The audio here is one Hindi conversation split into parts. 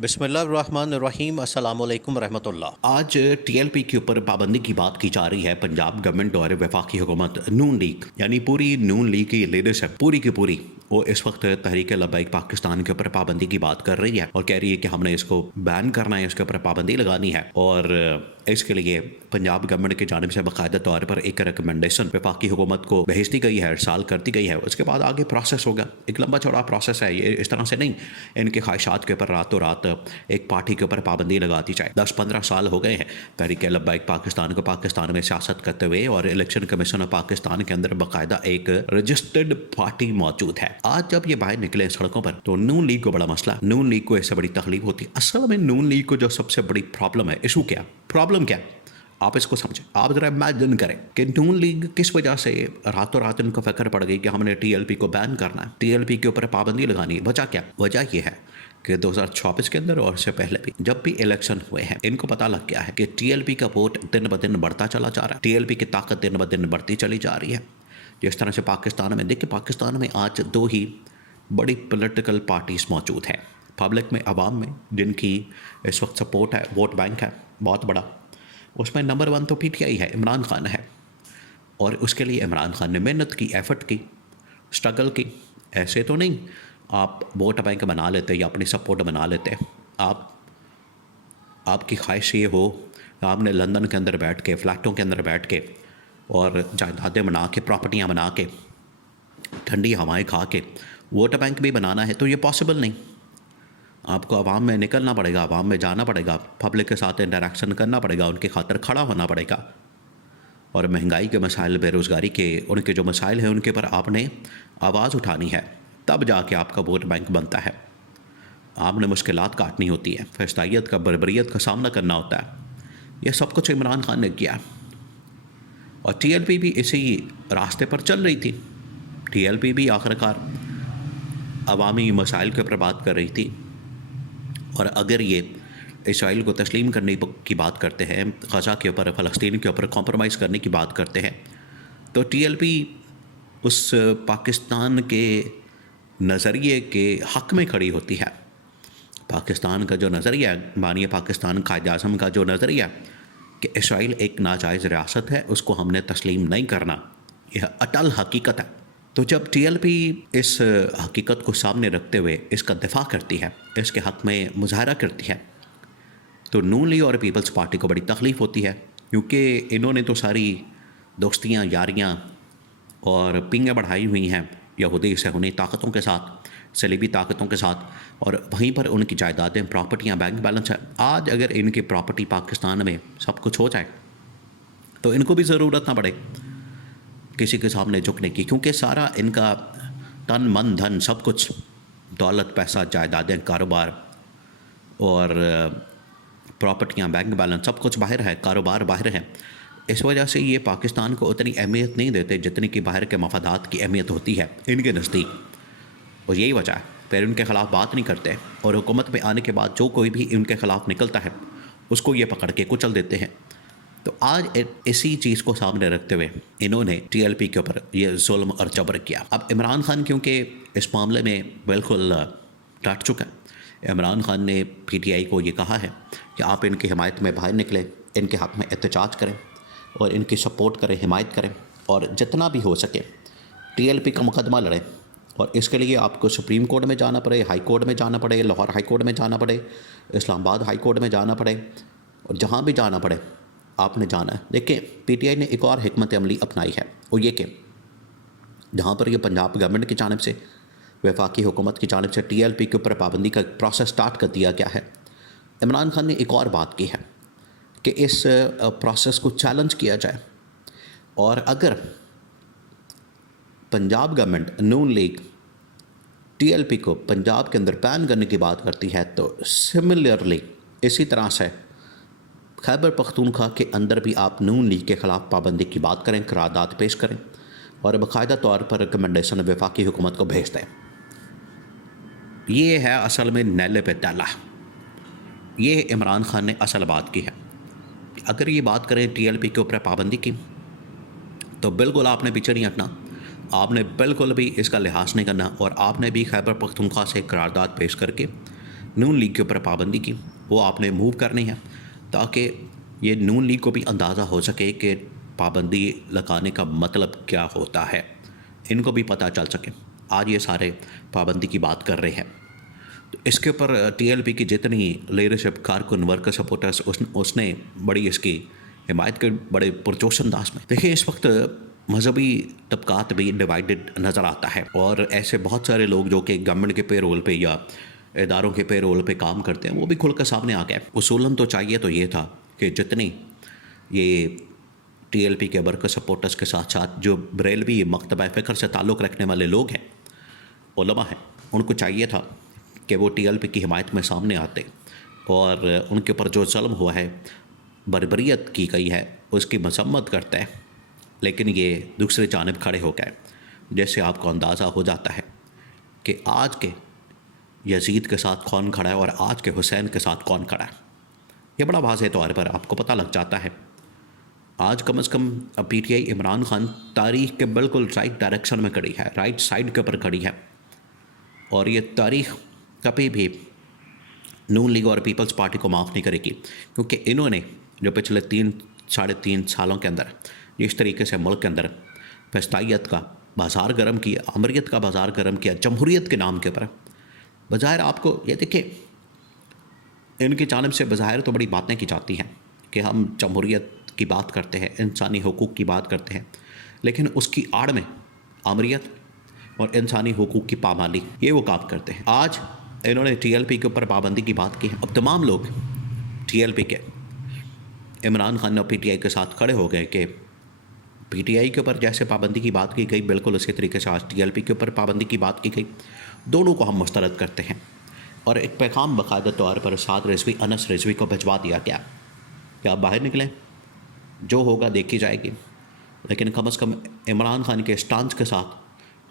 बिस्मिल्लाहिर्रहमानिर्रहीम अस्सलामुअलैकुम रहमतुल्लाह। आज टीएलपी के ऊपर पाबंदी की बात की जा रही है। पंजाब गवर्नमेंट और वफाकी हुकूमत नून लीग यानी पूरी नून लीग की लीडरशिप पूरी की पूरी वो इस वक्त तहरीक लब्बैक पाकिस्तान के ऊपर पाबंदी की बात कर रही है और कह रही है कि हमने इसको बैन करना है, इसके ऊपर पाबंदी लगानी है। और इसके लिए पंजाब गवर्नमेंट की जानिब से बाकायदा तौर पर एक रिकमेंडेशन वफाकी हुकूमत को भेज दी गई है, इरसाल कर दी गई है। उसके बाद आगे प्रोसेस होगा, एक लंबा चौड़ा प्रोसेस है। ये इस तरह से नहीं इनकी ख्वाहिशात के ऊपर रातों रात एक पार्टी के ऊपर पाबंदी लगा दी जाए। 10-15 साल हो गए हैं तहरीक लब्बैक पाकिस्तान को पाकिस्तान में सियासत करते हुए, और इलेक्शन कमीशन ऑफ पाकिस्तान के अंदर बाकायदा एक रजिस्टर्ड पार्टी मौजूद है। आज जब ये बाहर निकले सड़कों पर तो नून लीग को बड़ा मसला, नून लीग को इससे बड़ी तकलीफ होती है। असल में नून लीग को जो सबसे बड़ी प्रॉब्लम है, इशू क्या, प्रॉब्लम क्या, आप इसको समझें। आप जरा इमेजिन करें कि नून लीग किस वजह से रातों रात इनको फिक्र पड़ गई कि हमने टीएलपी को बैन करना है, टीएलपी के ऊपर पाबंदी लगानी है। वजह क्या, वजह यह है कि 2024 के अंदर और इससे पहले भी जब भी इलेक्शन हुए हैं, इनको पता लग गया है कि टीएलपी का वोट दिन ब दिन बढ़ता चला जा रहा है, टीएलपी की ताकत दिन ब दिन बढ़ती चली जा रही है। जिस तरह से पाकिस्तान में देखिए, पाकिस्तान में आज दो ही बड़ी पॉलिटिकल पार्टीज मौजूद हैं पब्लिक में, आवाम में, जिनकी इस वक्त सपोर्ट है, वोट बैंक है बहुत बड़ा। उसमें नंबर 1 तो पीटीआई है, इमरान खान है। और उसके लिए इमरान खान ने मेहनत की, एफर्ट की, स्ट्रगल की। ऐसे तो नहीं आप वोट बैंक बना लेते या अपनी सपोर्ट बना लेते। आपकी ख्वाहिश ये हो, आपने लंदन के अंदर बैठ के, फ्लैटों के अंदर बैठ के और जायदादें बना के, प्रॉपर्टियाँ बना के, ठंडी हवाएं खा के वोट बैंक भी बनाना है तो ये पॉसिबल नहीं। आपको आवाम में निकलना पड़ेगा, आवाम में जाना पड़ेगा, पब्लिक के साथ इंटरेक्शन करना पड़ेगा, उनके खातिर खड़ा होना पड़ेगा। और महंगाई के मसाइल, बेरोज़गारी के, उनके जो मसाइल हैं उनके पर आपने आवाज़ उठानी है, तब जाके आपका वोट बैंक बनता है। आपने मुश्किलात काटनी होती है, फसादियत का, बर्बरियत का सामना करना होता है। यह सब कुछ इमरान खान ने किया और टीएलपी भी इसी रास्ते पर चल रही थी। टीएलपी भी आखिरकार अवामी मसाइल के ऊपर बात कर रही थी। और अगर ये इसराइल को तस्लीम करने की बात करते हैं, गज़ा के ऊपर, फ़लस्तीन के ऊपर कॉम्प्रोमाइज़ करने की बात करते हैं, तो टीएलपी उस पाकिस्तान के नज़रिए के हक़ में खड़ी होती है। पाकिस्तान का जो नज़रिया, मानिए पाकिस्तान कायद-ए-आज़म का जो नज़रिया कि इसराइल एक नाजायज़ रियासत है, उसको हमने तस्लीम नहीं करना, यह अटल हकीकत है। तो जब टीएलपी इस हकीकत को सामने रखते हुए इसका दिफा करती है, इसके हक़ में मुज़ाहरा करती है, तो नून लीग और पीपल्स पार्टी को बड़ी तकलीफ़ होती है, क्योंकि इन्होंने तो सारी दोस्तियाँ, यारियाँ और पिंगें बढ़ाई हुई हैं यहूदी सहूनी ताकतों के साथ, सलीबी ताकतों के साथ, और वहीं पर उनकी जायदादें, प्रॉपर्टियाँ, बैंक बैलेंस है। आज अगर इनकी प्रॉपर्टी पाकिस्तान में सब कुछ हो जाए तो इनको भी ज़रूरत ना पड़े किसी के सामने झुकने की, क्योंकि सारा इनका तन मन धन सब कुछ, दौलत, पैसा, जायदादें, कारोबार और प्रॉपर्टियाँ, बैंक बैलेंस सब कुछ बाहर है, कारोबार बाहर है। इस वजह से ये पाकिस्तान को उतनी अहमियत नहीं देते जितनी कि बाहर के मफादात की अहमियत होती है इनके नज़दीक। और यही वजह है, फिर उनके ख़िलाफ़ बात नहीं करते, और हुकूमत में आने के बाद जो कोई भी उनके ख़िलाफ़ निकलता है उसको ये पकड़ के कुचल देते हैं। तो आज इसी चीज़ को सामने रखते हुए इन्होंने टीएलपी के ऊपर ये जुल्म और जबर किया। अब इमरान खान क्योंकि इस मामले में बिल्कुल डट चुका है, इमरान खान ने पीटीआई को ये कहा है कि आप इनकी हिमायत में बाहर निकलें, इनके हक़ में एहतजाज करें और इनकी सपोर्ट करें, हिमायत करें, और जितना भी हो सके टीएलपी का मुकदमा लड़ें। और इसके लिए आपको सुप्रीम कोर्ट में जाना पड़े, हाई कोर्ट में जाना पड़े, लाहौर हाई कोर्ट में जाना पड़े, इस्लामाबाद हाई कोर्ट में जाना पड़े, और जहाँ भी जाना पड़े आपने जाना है। देखिए, पीटीआई ने एक और हिकमत अमली अपनाई है, वो ये कि जहाँ पर ये पंजाब गवर्नमेंट की जानिब से, वफाकी हुकूमत की जानिब से टीएलपी के ऊपर पाबंदी का प्रोसेस स्टार्ट कर दिया गया है, इमरान खान ने एक और बात की है कि इस प्रोसेस को चैलेंज किया जाए। और अगर पंजाब गवर्नमेंट, नून लीग टीएलपी को पंजाब के अंदर बैन करने की बात करती है, तो सिमिलरली इसी तरह से खैबर पख्तूनख्वा के अंदर भी आप नून लीग के ख़िलाफ़ पाबंदी की बात करें, करारदाद पेश करें और बाकायदा तौर पर रिकमेंडेशन वफाकी हुकूमत को भेज दें। ये है असल में नैले पे डाला, ये इमरान खान ने असल बात की है। अगर ये बात करें टीएलपी के ऊपर पाबंदी की, तो बिल्कुल आपने पीछे नहीं हटना, आपने बिल्कुल भी इसका लिहाज नहीं करना, और आपने भी खैबर पख्तूनख्वा से करारदाद पेश करके नून लीग के ऊपर पाबंदी की, वो आपने मूव करनी है ताकि ये नून लीग को भी अंदाज़ा हो सके कि पाबंदी लगाने का मतलब क्या होता है, इनको भी पता चल सके। आज ये सारे पाबंदी की बात कर रहे हैं, तो इसके ऊपर टीएलपी की जितनी लीडरशिप, कारकुन, वर्कर सपोर्टर्स, उसने बड़ी इसकी हिमायत के बड़े पुरजोश अंदाज में। देखिए, इस वक्त मजहबी तबकात भी डिवाइडेड नज़र आता है और ऐसे बहुत सारे लोग जो कि गवर्नमेंट के पेरोल पे या इदारों के पेरोल पे काम करते हैं, वो भी खुलकर सामने आ गए। उसूलन तो चाहिए तो ये था कि जितनी ये टीएलपी के वर्कर सपोर्टर्स के साथ साथ जो बरेलवी मकतबा फ़िक्र से ताल्लुक़ रखने वाले लोग हैं, उलमा हैं, उनको चाहिए था कि वो टीएलपी की हिमायत में सामने आते और उनके ऊपर जो ज़ुल्म हुआ है, बर्बरियत की गई है, उसकी मसम्मत करते हैं। लेकिन ये दूसरे जानिब खड़े हो गए, जैसे आपको अंदाज़ा हो जाता है कि आज के यजीद के साथ कौन खड़ा है और आज के हुसैन के साथ कौन खड़ा है। ये बड़ा वाज़ेह तौर पर आपको पता लग जाता है। आज कम से कम पीटीआई इमरान खान तारीख़ के बिल्कुल राइट डायरेक्शन में खड़ी है, राइट साइड के ऊपर खड़ी है और ये तारीख़ कभी भी नून लीग और पीपल्स पार्टी को माफ़ नहीं करेगी, क्योंकि इन्होंने जो पिछले 3-3.5 सालों के अंदर जिस तरीके से मुल्क के अंदर फस्तायत का बाज़ार गर्म किया, अमरीत का बाज़ार गर्म किया जमहूरियत के नाम के ऊपर, बज़ाहिर आपको ये देखिए, इनकी जानिब से बज़ाहिर तो बड़ी बातें की जाती हैं कि हम जमहूरियत की बात करते हैं, इंसानी हुकूक की बात करते हैं, लेकिन उसकी आड़ में अमरीत और इंसानी हुकूक की पामाली ये वो काम करते हैं। आज इन्होंने टीएलपी के ऊपर पाबंदी की बात की है। अब तमाम लोग टीएलपी के इमरान खान और पीटीआई के साथ खड़े हो गए कि पीटीआई के ऊपर जैसे पाबंदी की बात की गई, बिल्कुल उसी तरीके से आज टीएलपी के ऊपर पाबंदी की बात की गई। दोनों को हम मुस्तरद करते हैं और एक पैगाम बाकायदा तौर पर साद रिजवी, अनस रिजवी को भिजवा दिया गया कि आप बाहर निकलें, जो होगा देखी जाएगी, लेकिन कम से कम इमरान खान के स्टांस के साथ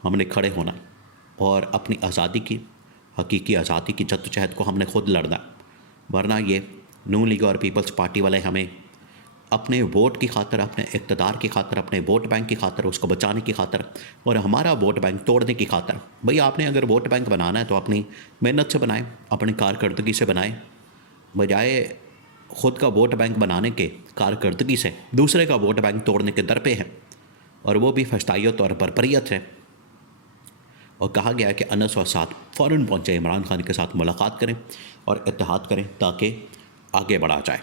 हमने खड़े होना और अपनी आज़ादी की, हकीकी आज़ादी की जद्दोजहद को हमने खुद लड़ना, वरना ये नून लीग और पीपल्स पार्टी वाले हमें अपने वोट की खातर, अपने इक़्तिदार की खातर, अपने वोट बैंक की खातर, उसको बचाने की खातर और हमारा वोट बैंक तोड़ने की खातर। भाई, आपने अगर वोट बैंक बनाना है तो अपनी मेहनत से बनाएं, अपनी कारकर्दगी से बनाएं, बजाय ख़ुद का वोट बैंक बनाने के कारकर्दगी से दूसरे का वोट बैंक तोड़ने के दर पे है, और वो भी फस्तायत तौर पर बर्बरियत है। और कहा गया है कि अनस और साद फ़ौरन पहुँचे, इमरान खान के साथ मुलाकात करें और इत्तेहाद करें ताकि आगे बढ़ा जाए।